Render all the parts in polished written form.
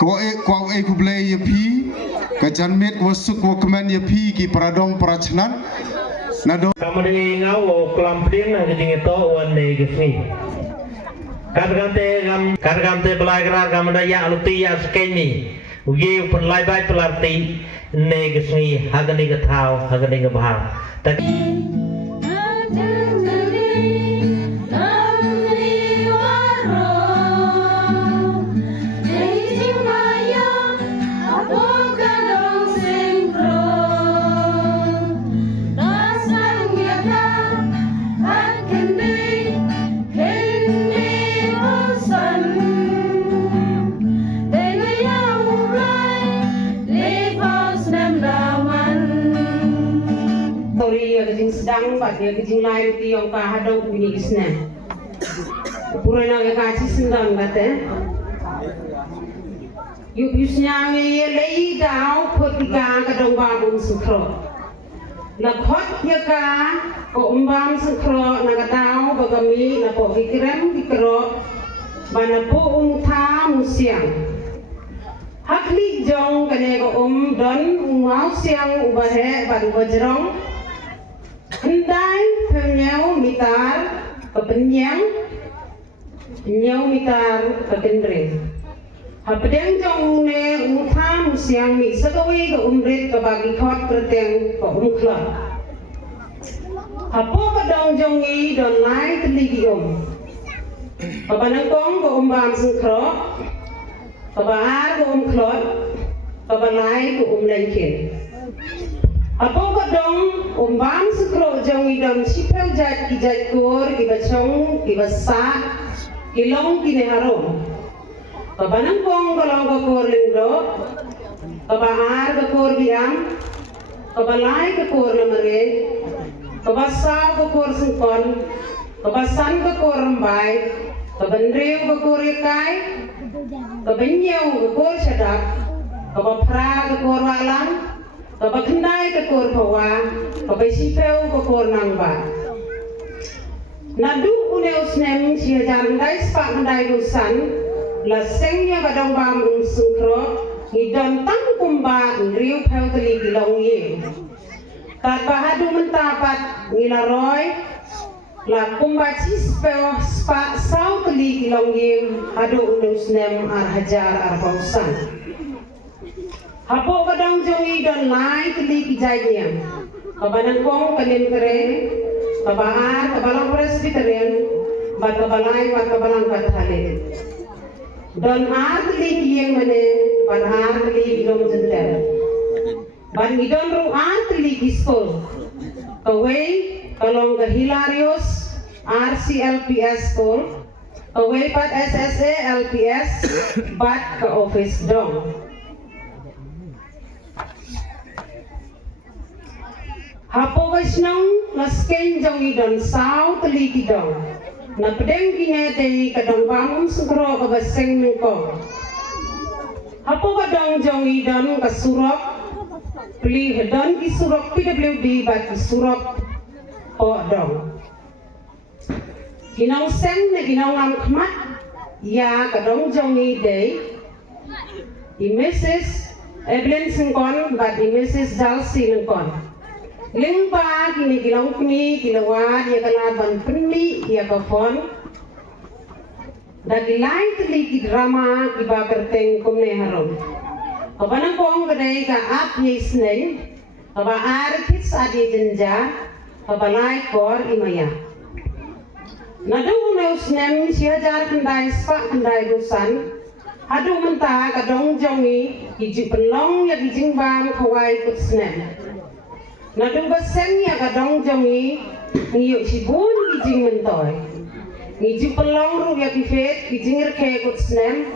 Kau kublai yapi kajanmet wasuk wakman yapi ki paradong parachnan nado kamu dengan ngau kelampin yang ketinggi to wan deh kesini kargante belai kerar kamu daya aluti ya skeni ugi penlai baik pelarti ne kesini hagani ketau hagani kebahar sedang pada kejing lain di yang kahadau bunyi kisna. Purana ke kaci sedang kata. Yusnya ni lei dau ketika kadang bangun sukro. Lakhot ya ka ko umbang sukro nagadau bagami na po fikiran fikro bana po umtha musiang. Hakli jong kane ko don umau siang ubahe baru bajrong. Hendai penyau mitar kepenyang penyau mitar kekendring. Hapedeng jong ne umutam siang mi sekawi ke umrit ke bagi khot kerteng ke umklot. Hapo kadang jongi don lai teligi Kapanangkong ke umbang sengkro, kabahar ke umklot, kabalai ke lengkin. Apo kadang umbang sekro jong idam sipel jat kijat kur kibacong kibasa kilong kineharom kabanang kong kalong kakur lingro kabahar kakur biam kabalai kakur lamare kabasa kakur sengkon kabasan kakur rembay kabandrew kakur ikai kabanyaw kakur syadak kabapra kakur walang kabakendai kekur bawa, kabasipeu kekur nangba. Nadu uneus nem sia jarandai spak kendai lusan, lasengnya badang bambung sengkro, ngidon tang kumba ngriu peu teli gilong ye. Tat bahadu mentapat ngilaroy, la kumba cispeu spak sau teli gilong ye, hadu uneus nem arhajar arbausan. Hapo kadang jongi don lai teli kijainya. Kabanan kong kalin kere, kabahar kabalang presbyterian, bat kabalai bat kabalang kathalin. Don ar teli kiyeng mane, bat ar teli ilong jendel. Ban idon ru ar teli kiskol. Kawai kalong ke Hilarius RCLPS kol. Kawai pat SSA LPS bat ke office dong. Hapo Vaishnang lasken jong idon sao teliti dong. Na pedeng kine dei kadang bangun sengkro ke baseng mengko. Hapo kadang jong idon ke surok beli hedon ki surok PWD bat ki surok po dong. Kinong seng na kinong am khmat ya kadang jong idei i Mrs. Evelyn sengkon bat i Mrs. Jalsi nengkon. Lingpa kini kilong kini kilawat ya kalaban penli ya kafon. Dagi lain teli ki drama ki bakerteng kumne harom. Kabanang kong kadai ka ap yisnei, kaba arkits adi jenja, kabalai kor imaya. Nadu neus nem siajar kendai spak kendai dusan. Adu mentah kadong jongi hiji pelong ya kijingbam kawai kutsnem. Nadu baseng ya kadang jongi ngiyuk sibun kijing mentoy. Ngiju pelong ru ya kifet kijingir ke kutsnem.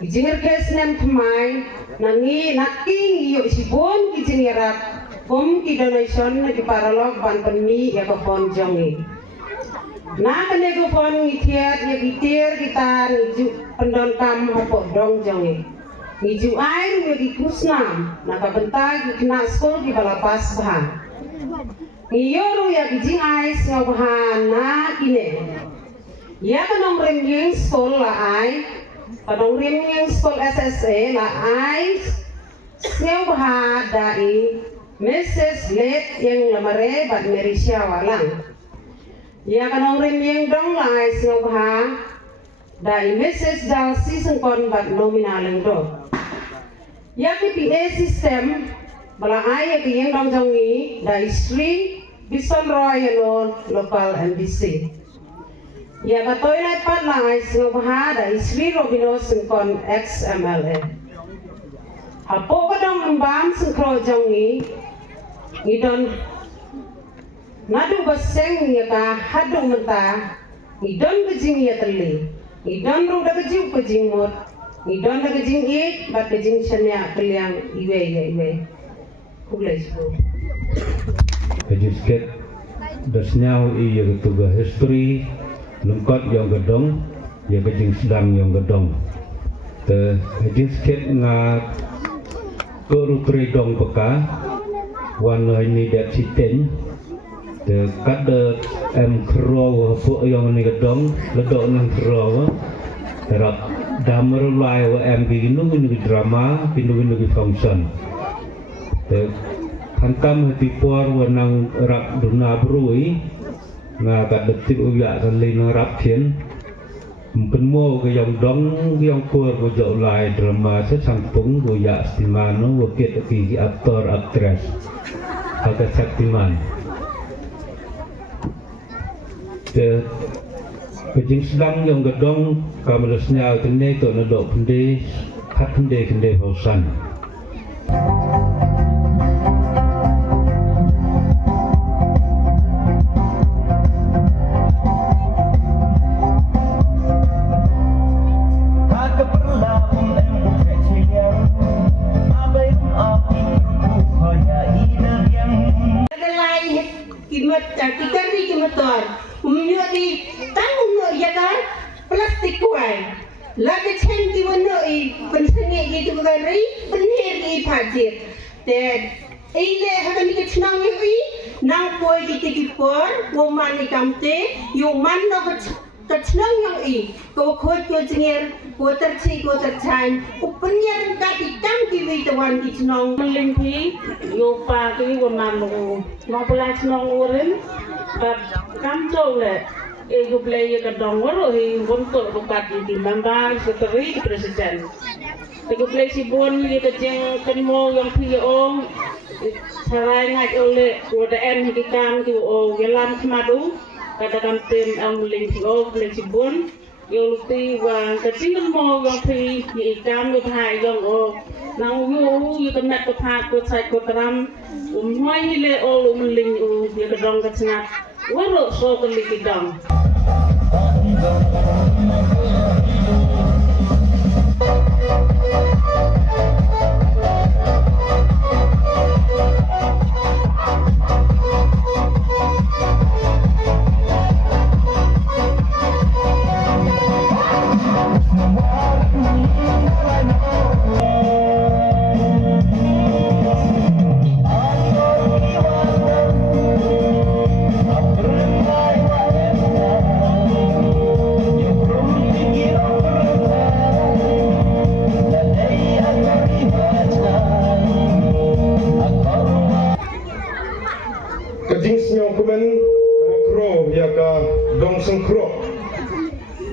Kijingir ke snem pemai nangi naki ngiyuk sibun kijing yarat. Ki donation na kiparalog ban penmi ya kapon jongi. Na kene kupon ngitiat ya kitir kita ngiju pendon kam hapok dong jongi. Ngiju air di kusnam, naka bentar kena skol di balapas bahan. Ngiyoro ya bijing ais ngawahan na kine. Ya kanong rengyeng skol la ay, kadang rim yang sekolah SSA lah ai Sneu Baha dai Mrs. Let yang lamare bat Merisha walang. Ya kadang rim yang dong lah ai Sneu Baha dai Mrs. Jalsi sengkon bat nominal yang do. Ya PPA system bala ai yang dong jongi dai Sri Bison Roy local MDC. Ya ka toilet pat lang ay sinubha da Sri Robino singkon ex-MLA. Apo ka dong mbam singkro jongi idon nadu baseng ya ka hadong menta idon bejing ya teli idon ru da bejing mut idon da bejing it bat bejing chanya keliang iwe kulai sibo. Kejisket dasnyau iya ketuga history lengkap yang gedong ya kejing sedang yang gedong kejisket nga kerutri dong peka warna ini dat siten kada kro po yang ni gedong ledok nang kro terap damer lai wa beginu drama pindu function hantam hati por wanang rap duna brui nga kat detik uya kan lin rap thien mungkin mo ke yang dong yang por ko jo lai drama se sangpung go ya stimano wo ket ki aktor aktris agak saktiman te kejing sedang yang gedong kamelasnya kene to nadok pende hat pende hausan. Plastik kuai, lagi cengki mana pensengit gitu kali, penir pajit. Dan ini akan dikenang ini, nang koi kita kipor, woman ikamte, yung man no kecenang yang ini, kau koi kau jengir, kau tercai, kau penyer kaki tangki witawan kecenang. Melingki, yo pagi woman lo, ngobrol cenang urin, bab kamjol le. Ego play ka dongor hi bonto bukat di member sekretari presiden. Ego play si bon li ka jeng kanmo yang PO sarai ngai ole wada en hi kam ki o gelam khmadu kada kam tem ang ling PO play si bon yo luti wa ka jeng kanmo yang pi hi kam lu thai yang o nang yu ka mat ko pha ko sai ko tram mai hi le o lu ling u ya ka dong ka chna waro so ka li ki dong.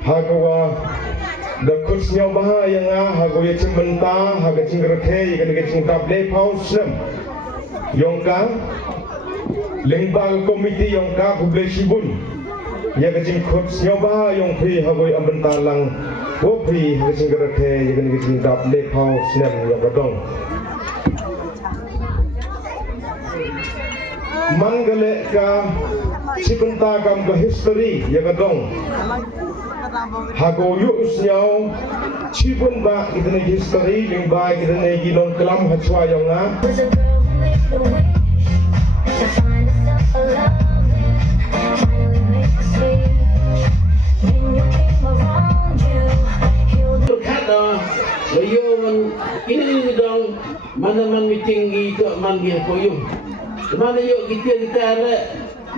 Hagawa the kursnya bahaya nga hagoya cimbenta haga cinggerke ikan ikan cingkap le pausem yongka lengbal komiti yongka kuble sibun ya kecing kursnya bahaya yongpi hagoya ambentalang wopi haga cinggerke ikan ikan cingkap le pausem yongka dong manggale ka cibenta kam ke history yongka dong hago yus nyau cibun ba kita negi history ling ba kita negi long kelam hachwa yonga kata bayo man ini dong mana man meeting itu man dia koyum mana yuk kita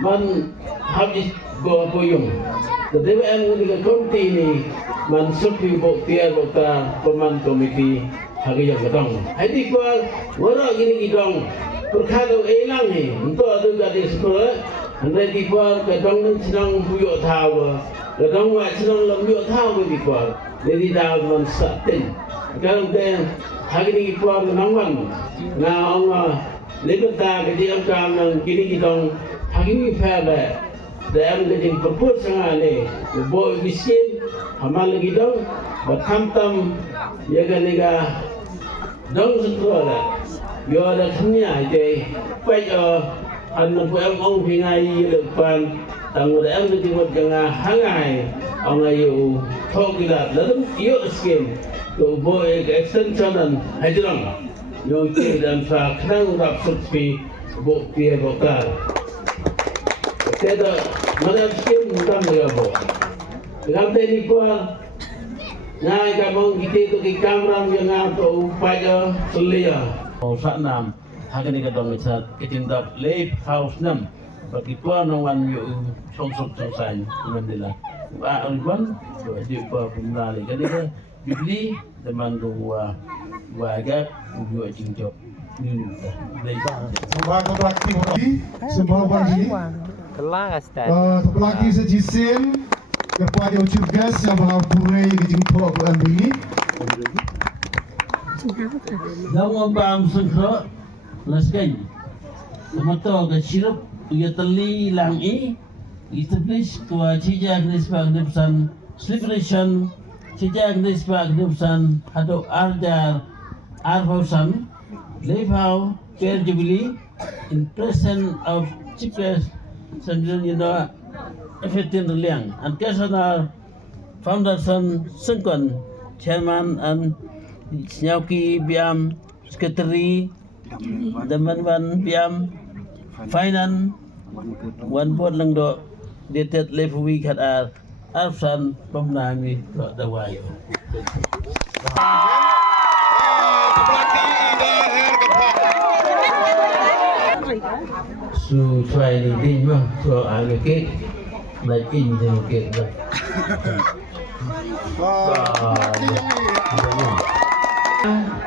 man habis go koyum. The DPM dengan komite ini man sepi bok tiar bokta peman komiti hari yang kedong. Hadi kuar wara gini gidong perkara elang ni untuk ada gadis sekolah. Anda di kuar kedong nan sedang buyuk tahu, kedong wa sedang lembuyuk tahu di kuar. Jadi dah man satin. Kalau dia hari ni kuar nangwan, na orang lebenta kerja angkam nan gini gidong hari ni fair. Dan jadi berput sangat ni, boy miskin, amal lagi dong, berkantam, jaga nega, dong sekolah, yo ada dunia jadi, baik anak buah orang pingai depan, tangguh orang jadi buat jangan hangai, orang ayu, thok kita, lalu yo skin, tu boy extensionan, hajrang, yo dan sa kerang dapat sepi, bukti bokar. Kita mana skim bukan berapa. Kalau tadi kuat, ngai kamu kita tu di kamera yang ngau upaya selia. Saat nam, hari ni kita misal kita tak live house nam. Bagi kuat nawan you song selesai mandela. Alban, jadi apa pemulai. Jadi kan beli teman dua agak dua cincok. Sebuah lelaki lagi, sebuah lagi. Lelaki sejisim, kepada ucap gas yang mengampuni kejengkau Quran ini. Dalam bam sengkro, laskai. Tomato ke sirup, ia teli langi. Establish tua cijak nisbah nipsan slipration, cijak nisbah nipsan hadok arjar arfausan. Leifau Fair Jubilee in presence of Chief Guest Sanjun Yinda Effetin Liang and Kesana Foundation Sengkon Chairman and Nyauki Biam Secretary Demanwan Biam Finance One Board Langdo Dated Leif Week had Arfsan Pemnami Dawayo. Su try ni din mah, so anu kek, naik in je kek dah.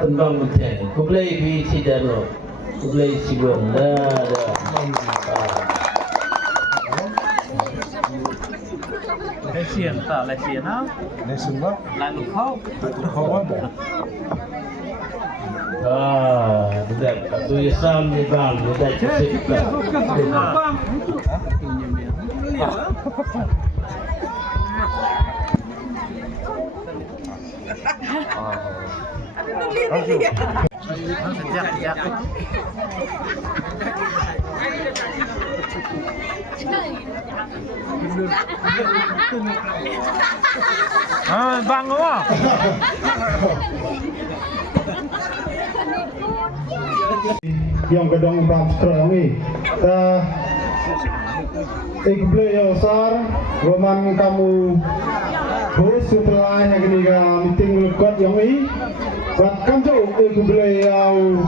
Tentang macam, kau boleh bi tidak lo, kau boleh sibuan dah. Lesian tak, lesian ah. Nation lah, Lalu kau. kawan. Betul. Tu Islam ni bang, betul cipta. Bang apa? Yang kedong bab sekarang ni, ikut yosar, roman kamu bos setelah yang ini meeting lekot yang ini, buat kamu ikut beliau.